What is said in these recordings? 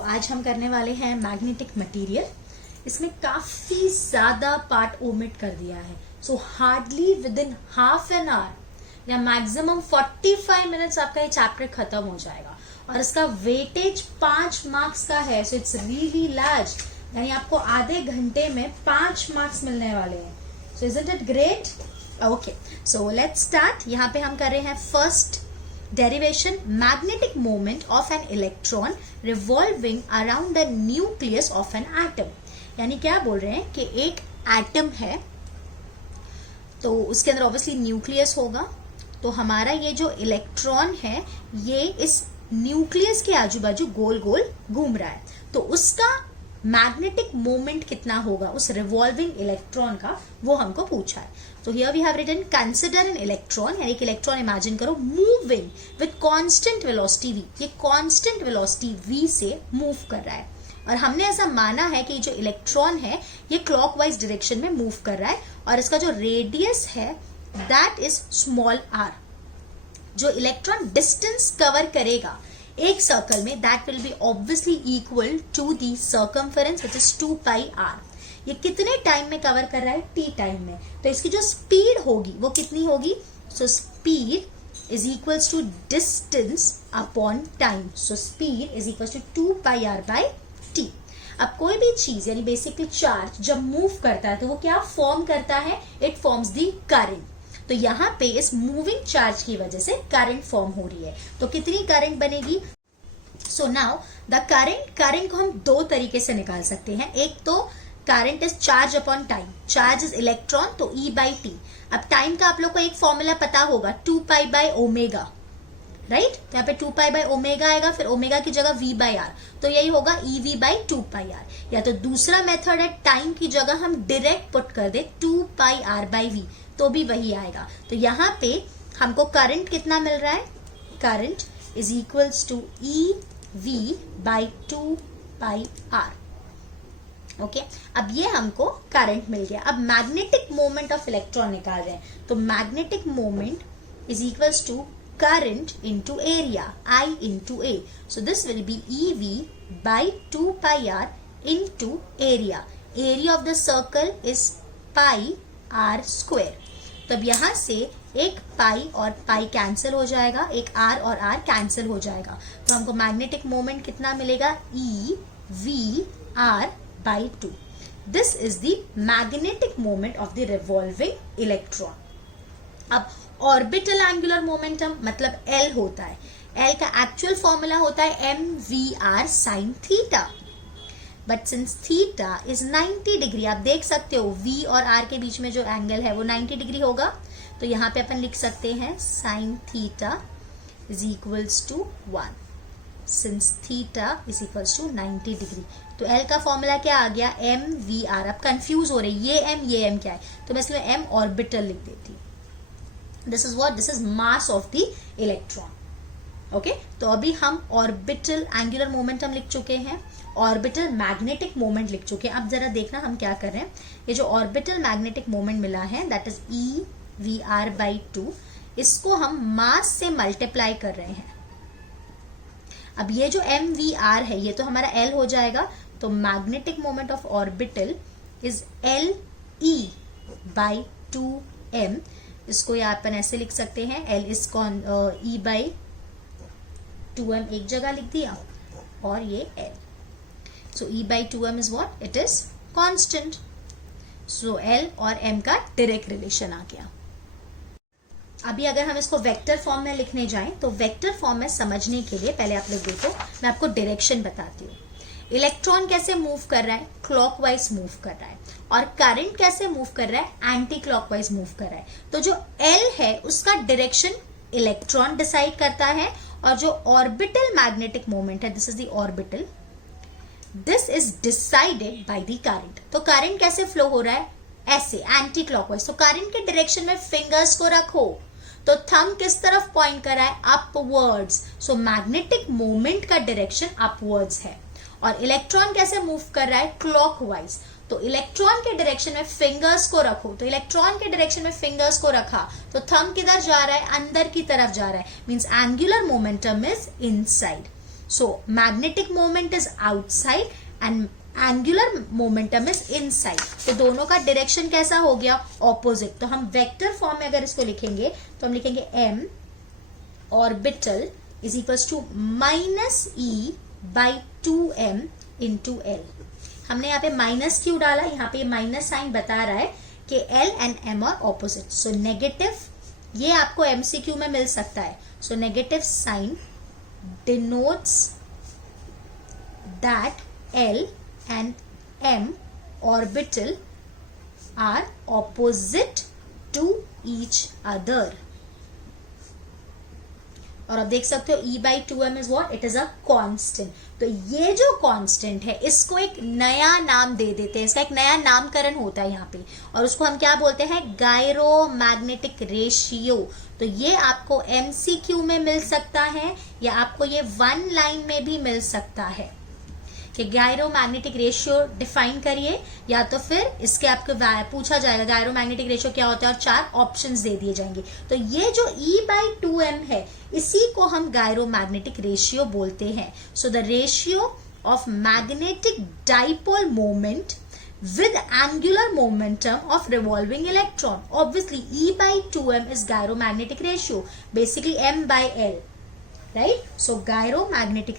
आज हम करने वाले हैं मैग्नेटिक मटेरियल। इसमें काफी ज्यादा पार्ट ओमिट कर दिया है। Hardly with in half an hour या मैक्सिमम 45 मिनट्स आपका ये चैप्टर खत्म हो जाएगा और इसका वेटेज 5 मार्क्स का है। सो इट्स रियली लार्ज, यानी आपको आधे घंटे में 5 मार्क्स मिलने वाले हैं। सो isn't it great? Okay, so let's start. यहाँ पे हम कर रहे हैं first derivation, magnetic moment of an electron revolving around the nucleus of an atom। यानी क्या बोल रहे हैं कि एक एटम है तो उसके अंदर ऑब्वियसली न्यूक्लियस होगा, तो हमारा ये जो इलेक्ट्रॉन है ये इस न्यूक्लियस के आजू बाजू गोल गोल घूम रहा है, तो उसका मैग्नेटिक मोमेंट कितना होगा उस रिवॉल्विंग इलेक्ट्रॉन का, वो हमको पूछा है। तो here we have written consider an electron, यानी एक इलेक्ट्रॉन इमेजिन करो moving with constant velocity v। ये कांस्टेंट वेलोसिटी v से मूव कर रहा है और हमने ऐसा माना है कि जो इलेक्ट्रॉन है ये क्लॉकवाइज डायरेक्शन में मूव कर रहा है और इसका जो रेडियस है दैट इज स्मॉल r। जो इलेक्ट्रॉन डिस्टेंस कवर करेगा एक सर्कल में that will be obviously equal to the circumference which is 2 pi r। ये कितने टाइम में कवर कर रहा है? t टाइम में। तो इसकी जो स्पीड होगी वो कितनी होगी? So speed is equals to distance upon time. So speed is equals to 2 pi r by t। अब कोई भी चीज यानी बेसिकली चार्ज जब मूव करता है तो वो क्या फॉर्म करता है? It forms the current. तो यहाँ पे इस मूविंग चार्ज की वजह से करंट फॉर्म हो रही है। तो कितनी करंट बनेगी? सो नाउ द करंट को हम दो तरीके से निकाल सकते हैं। एक तो current is charge upon time, charge is electron, तो E बाई टी। अब टाइम का आप लोग को एक फॉर्मूला पता होगा 2 पाई बाय ओमेगा, राइट? तो यहाँ पे 2 पाई बाय ओमेगा आएगा, फिर ओमेगा की जगह V बाई आर, तो यही होगा EV बाई 2 पाई आर। या तो दूसरा मेथड है टाइम की जगह हम डायरेक्ट पुट कर दे 2 पाई आर बाई V, तो भी वही आएगा। तो यहाँ पे हमको करंट कितना मिल रहा है? Current is equals to EV by 2 pi R. Okay, अब ये हमको करंट मिल गया। अब मैग्नेटिक मोमेंट ऑफ इलेक्ट्रॉन निकाल रहे हैं, तो magnetic moment is equals to current into area, I into A. So this will be EV by 2 pi r into area. Area of the circle is pi r square. तब यहाँ से एक पाई और pi cancel हो जाएगा, एक r और r cancel हो जाएगा, तो हमको मैग्नेटिक मोमेंट कितना मिलेगा? E V r by 2. This is the magnetic moment of the revolving electron. अब ऑर्बिटल एंगुलर मोमेंटम मतलब L होता है। L का एक्चुअल फॉर्मूला होता है mvr sin theta, but since theta is 90 degree, आप देख सकते हो V और R के बीच में जो एंगल है वो 90 डिग्री होगा, तो यहाँ पे अपन लिख सकते हैं sin थीटा is equals to 1 since theta is equals to 90 degree. तो L का फॉर्मूला क्या आ गया? mvr। अब कंफ्यूज हो रही है ये m क्या है, तो मैं इसलिए m ऑर्बिटल लिख देती हूँ। This is what? This is mass of the electron. Okay? तो अभी हम ऑर्बिटल एंगुलर मोमेंटम लिख चुके हैं, ऑर्बिटल मैग्नेटिक मोमेंट लिख चुके हैं। अब जरा देखना हम क्या कर रहे हैं। ये जो ऑर्बिटल मैग्नेटिक मोमेंट मिला है दैट इज EVR बाई 2, इसको हम मास से मल्टीप्लाई कर रहे हैं। अब ये जो MVR है ये तो हमारा L हो जाएगा, तो magnetic moment of orbital is LE by 2m। इसको यहाँ अपन ऐसे लिख सकते हैं, L is E by 2m एक जगह लिख दिया और ये L। So E by 2m is what? It is constant. So L और m का डायरेक्ट रिलेशन आ गया। अभी अगर हम इसको वेक्टर फॉर्म में लिखने जाएं तो वेक्टर फॉर्म में समझने के लिए पहले आप लोग देखो, मैं आपको डायरेक्शन बताती हूँ। इलेक्ट्रॉन कैसे मूव कर रहा है? क्लॉकवाइज मूव कर रहा है। और करंट कैसे मूव कर रहा है? एंटी क्लॉकवाइज मूव कर रहा है। तो जो L है उसका डायरेक्शन इलेक्ट्रॉन डिसाइड करता है, और जो ऑर्बिटल मैग्नेटिक मोमेंट है this is the orbital, this is decided by the current. तो करंट कैसे फ्लो हो रहा है? ऐसे एंटी क्लॉकवाइज। तो करंट के डायरेक्शन में फिंगर्स को रखो, तो थंब किस तरफ पॉइंट कर रहा है? अपवर्ड्स। सो मैग्नेटिक मोमेंट का डायरेक्शन अपवर्ड्स है। और इलेक्ट्रॉन कैसे मूव कर रहा है? क्लॉकवाइज। तो इलेक्ट्रॉन के डायरेक्शन में फिंगर्स को रखो, तो इलेक्ट्रॉन के डायरेक्शन में फिंगर्स को रखा तो थंब किधर जा रहा है? अंदर की तरफ जा रहा है, means angular momentum is inside. So magnetic moment is outside and angular momentum is inside. तो दोनों का डायरेक्शन कैसा हो गया, ऑपोजिट। तो हम वेक्टर फॉर्म में अगर इसको लिखेंगे तो हम लिखेंगे m orbital is equals to -e/2m into l। हमने यहाँ पे माइनस क्यों डाला, यहाँ पे माइनस साइन बता रहा है कि l and m are opposite. So negative, ये आपको MCQ में मिल सकता है। So negative sign denotes that l and m orbital are opposite to each other। और अब देख सकते हो e/2m is what? It is a constant। तो ये जो कांस्टेंट है इसको एक नया नाम दे देते हैं, इसका एक नया नामकरण होता है यहाँ पे, और उसको हम क्या बोलते हैं, गायरोमैग्नेटिक रेशियो। तो ये आपको MCQ में मिल सकता है या आपको ये वन लाइन में भी मिल सकता है कि गायरोमैग्नेटिक रेशियो डिफाइन करिए, या तो फिर इसके आपको पूछा जाएगा गायरोमैग्नेटिक रेशियो क्या होता है और 4 ऑप्शंस दे दिए जाएंगे। तो ये जो e/2m है इसी को हम गायरोमैग्नेटिक रेशियो बोलते हैं। So the ratio of magnetic dipole moment with angular momentum of revolving electron. Obviously e/2m is gyromagnetic ratio, basically m/l, right? So gyromagnetic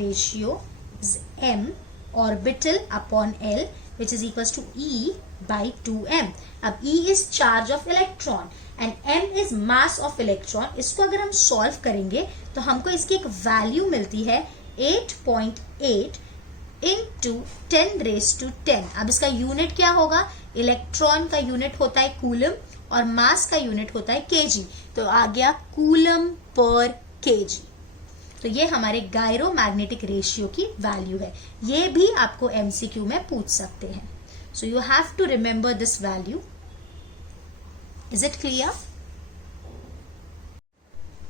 ratio is m orbital upon l, which is equals to e/2m। अब e is charge of electron and m is mass of electron। इसको अगर हम solve करेंगे तो हमको इसकी एक value मिलती है 8.8 into 10⁻10। अब इसका यूनिट क्या होगा, इलेक्ट्रॉन का यूनिट होता है कूलम और मास का यूनिट होता है केजी। तो आ गया कूलम पर केजी। तो ये हमारे गायरोमैग्नेटिक रेशियो की वैल्यू है। ये भी आपको MCQ में पूछ सकते हैं। So you have to remember this value. Is it clear?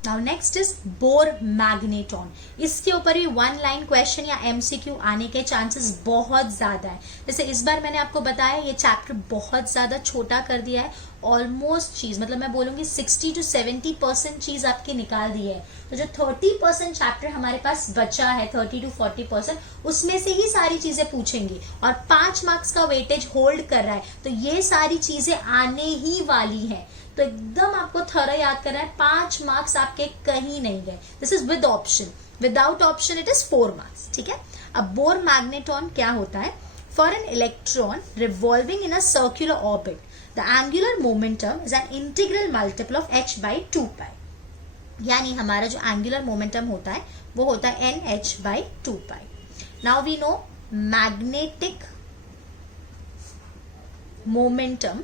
Now next is Bohr magneton. इसके ऊपर भी वन लाइन क्वेश्चन या MCQ आने के चांसेस बहुत ज्यादा है। जैसे इस बार मैंने आपको बताया ये चैप्टर बहुत ज्यादा छोटा कर दिया है, ऑलमोस्ट चीज मतलब मैं बोलूंगी 60 to 70% चीज आपकी निकाल दी है। तो जो 30% चैप्टर हमारे पास बचा है, 30 to 40%, उसमें से ही सारी चीजें पूछेंगे और 5 मार्क्स का वेटेज होल्ड कर रहा है। तो ये सारी चीजें आने ही वाली है, तो एकदम आपको थोड़ा याद करना है। 5 मार्क्स आपके कहीं नहीं गए। This is with option, without option it is 4 marks. ठीक है। अब बोर मैग्नेटॉन क्या होता है, for an electron revolving in a circular orbit the angular momentum is an integral multiple of h/2π। यानी हमारा जो एंगुलर मोमेंटम होता है वो होता है nh/2π। Now we know magnetic momentum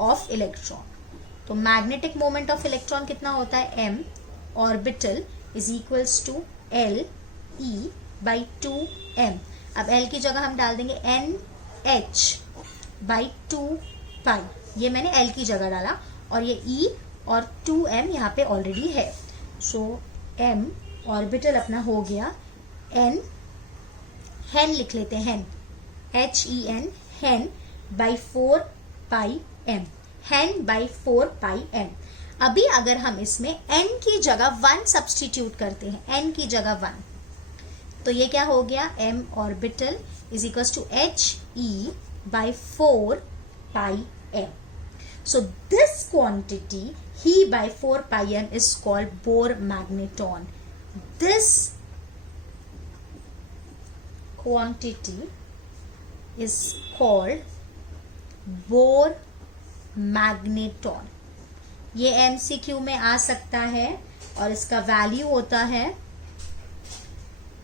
of electron. तो मैग्नेटिक मोमेंट ऑफ इलेक्ट्रॉन कितना होता है, m orbital is equals to l/2m। अब l की जगह हम डाल देंगे nh/2π। ये मैंने l की जगह डाला और ये e और 2m यहाँ पे ऑलरेडी है। सो m ऑर्बिटल अपना हो गया n, हेन लिख लेते हैं, HEN, हेन by 4πm, हेन by 4πm। अभी अगर हम इसमें n की जगह 1 सब्सटीट्यूट करते हैं, n की जगह 1, तो ये क्या हो गया, m orbital is equals to HE by 4πm। So this quantity He by 4πm is called Bohr magneton. This quantity is called Bohr magneton. ये MCQ में आ सकता है और इसका वैल्यू होता है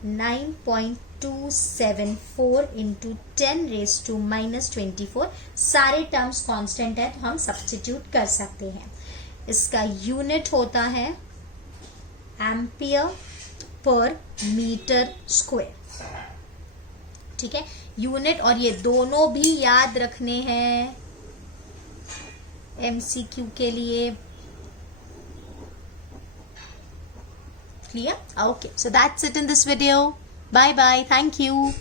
9.274 into 10⁻⁻24। सारे टर्म्स कांस्टेंट है तो हम सब्स्टिट्यूट कर सकते हैं। इसका यूनिट होता है एम्पियर पर मीटर स्क्वायर। ठीक है, यूनिट और ये दोनों भी याद रखने हैं MCQ के लिए। Clear? Okay, so that's it in this video. Bye bye. Thank you.